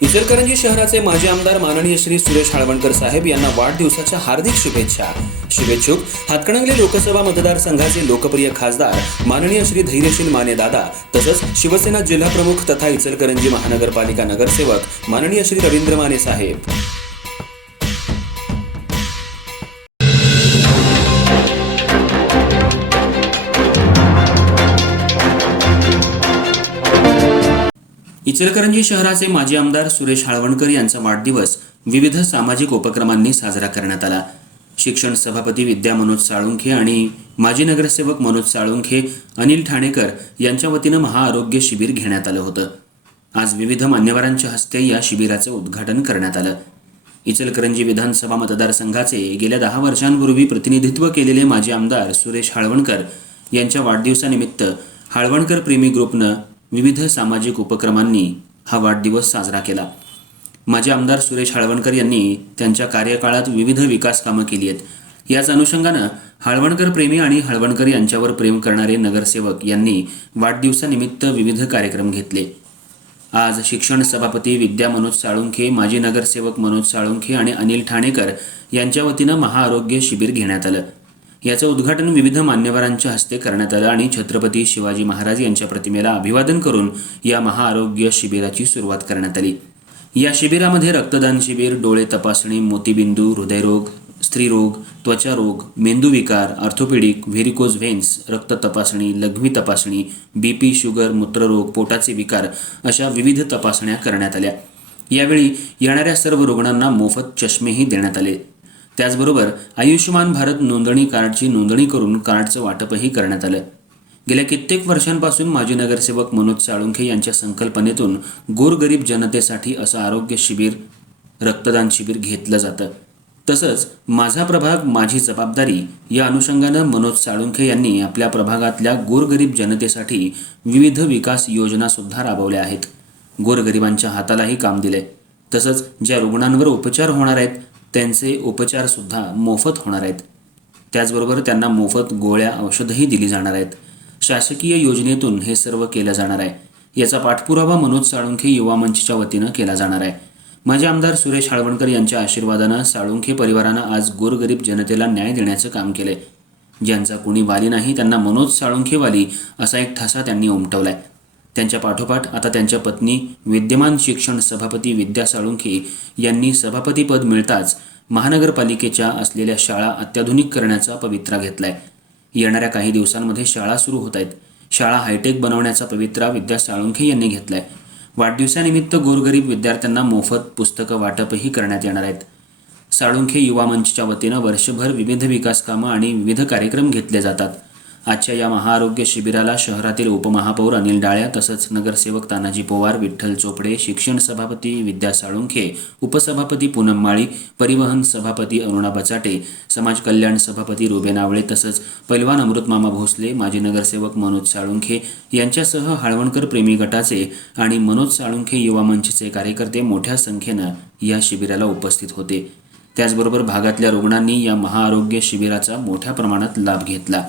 इचलकरंजी शहराचे माजी आमदार माननीय श्री सुरेश हाळवणकर साहेब यांना वाढदिवसाच्या हार्दिक शुभेच्छा. शुभेच्छुक हातकणंगले लोकसभा मतदारसंघाचे लोकप्रिय खासदार माननीय श्री धैर्यशील माने दादा तसंच शिवसेना जिल्हा प्रमुख तथा इचलकरंजी महानगरपालिका नगरसेवक माननीय श्री रवींद्र माने साहेब. इचलकरंजी शहराचे माजी आमदार सुरेश हाळवणकर यांचा वाढदिवस विविध सामाजिक उपक्रमांनी साजरा करण्यात आला. शिक्षण सभापती विद्या मनोज साळुंखे आणि माजी नगरसेवक मनोज साळुंखे, अनिल ठाणेकर यांच्या वतीनं महाआरोग्य शिबिर घेण्यात आलं होतं. आज विविध मान्यवरांच्या हस्ते या शिबिराचं उद्घाटन करण्यात आलं. इचलकरंजी विधानसभा मतदारसंघाचे गेल्या 10 वर्षांपूर्वी प्रतिनिधित्व केलेले माजी आमदार सुरेश हाळवणकर यांच्या वाढदिवसानिमित्त हाळवणकर प्रेमी ग्रुपनं विविध सामाजिक उपक्रमांनी हा वाढदिवस साजरा केला. माजी आमदार सुरेश हाळवणकर यांनी त्यांच्या कार्यकाळात विविध विकास कामं केली आहेत. याच अनुषंगानं हाळवणकर प्रेमी आणि हाळवणकर यांच्यावर प्रेम करणारे नगरसेवक यांनी वाढदिवसानिमित्त विविध कार्यक्रम घेतले. आज शिक्षण सभापती विद्या मनोज साळुंखे, माजी नगरसेवक मनोज साळुंखे आणि अनिल ठाणेकर यांच्या वतीनं महाआरोग्य शिबिर घेण्यात आलं. याचं उद्घाटन विविध मान्यवरांच्या हस्ते करण्यात आलं आणि छत्रपती शिवाजी महाराज यांच्या प्रतिमेला अभिवादन करून या महाआरोग्य शिबिराची सुरुवात करण्यात आली. या शिबिरामध्ये रक्तदान शिबिर, डोळे तपासणी, मोतीबिंदू, हृदयरोग, स्त्रीरोग, त्वचारोग, मेंदूविकार, ऑर्थोपेडिक, व्हेरिकोज व्हेन्स, रक्त तपासणी, लघवी तपासणी, BP, शुगर, मूत्ररोग, पोटाचे विकार अशा विविध तपासण्या करण्यात आल्या. यावेळी येणाऱ्या सर्व रुग्णांना मोफत चष्मेही देण्यात आले. त्याचबरोबर आयुष्यमान भारत नोंदणी कार्डची नोंदणी करून कार्डचं वाटपही करण्यात आलं. गेल्या कित्येक वर्षांपासून माजी नगरसेवक मनोज साळुंखे यांच्या संकल्पनेतून गोरगरीब जनतेसाठी असं आरोग्य शिबिर, रक्तदान शिबिर घेतलं जातं. तसंच माझा प्रभाग माझी जबाबदारी या अनुषंगानं मनोज साळुंखे यांनी आपल्या प्रभागातल्या गोरगरीब जनतेसाठी विविध विकास योजनासुद्धा राबवल्या आहेत. गोरगरिबांच्या हातालाही काम दिले. तसंच ज्या रुग्णांवर उपचार होणार आहेत त्यांचे उपचारसुद्धा मोफत होणार आहेत. त्याचबरोबर त्यांना मोफत गोळ्या, औषधंही दिली जाणार आहेत. शासकीय योजनेतून हे सर्व केलं जाणार आहे. याचा पाठपुरावा मनोज साळुंखे युवा मंचच्या वतीनं केला जाणार आहे. माजी आमदार सुरेश हाळवणकर यांच्या आशीर्वादानं साळुंखे परिवारानं आज गोरगरीब जनतेला न्याय देण्याचं काम केलंय. ज्यांचा कुणी वाली नाही त्यांना मनोज साळुंखे वाली असा एक ठसा त्यांनी उमटवलाय. त्यांच्या पाठोपाठ आता त्यांच्या पत्नी विद्यमान शिक्षण सभापती विद्या साळुंखे यांनी सभापतीपद मिळताच महानगरपालिकेच्या असलेल्या शाळा अत्याधुनिक करण्याचा पवित्रा घेतलाय. येणाऱ्या काही दिवसांमध्ये शाळा सुरू होत आहेत. शाळा हायटेक बनवण्याचा पवित्रा विद्या साळुंखे यांनी घेतलाय. वाढदिवसानिमित्त गोरगरीब विद्यार्थ्यांना मोफत पुस्तकं वाटपही करण्यात येणार आहेत. साळुंखे युवा मंचच्या वतीनं वर्षभर विविध विकास कामं आणि विविध कार्यक्रम घेतले जातात. आजच्या या महाआरोग्य शिबिराला शहरातील उपमहापौर अनिल डाळ्या तसंच नगरसेवक तानाजी पवार, विठ्ठल चोपडे, शिक्षण सभापती विद्या साळुंखे, उपसभापती पूनम माळी, परिवहन सभापती अरुणा बचाटे, समाज कल्याण सभापती रुबेन आवळे तसंच पैलवान अमृतमामा भोसले, माजी नगरसेवक मनोज साळुंखे यांच्यासह हाळवणकर प्रेमी गटाचे आणि मनोज साळुंखे युवा मंचचे कार्यकर्ते मोठ्या संख्येनं या शिबिराला उपस्थित होते. त्याचबरोबर भागातल्या रुग्णांनी या महाआरोग्य शिबिराचा मोठ्या प्रमाणात लाभ घेतला.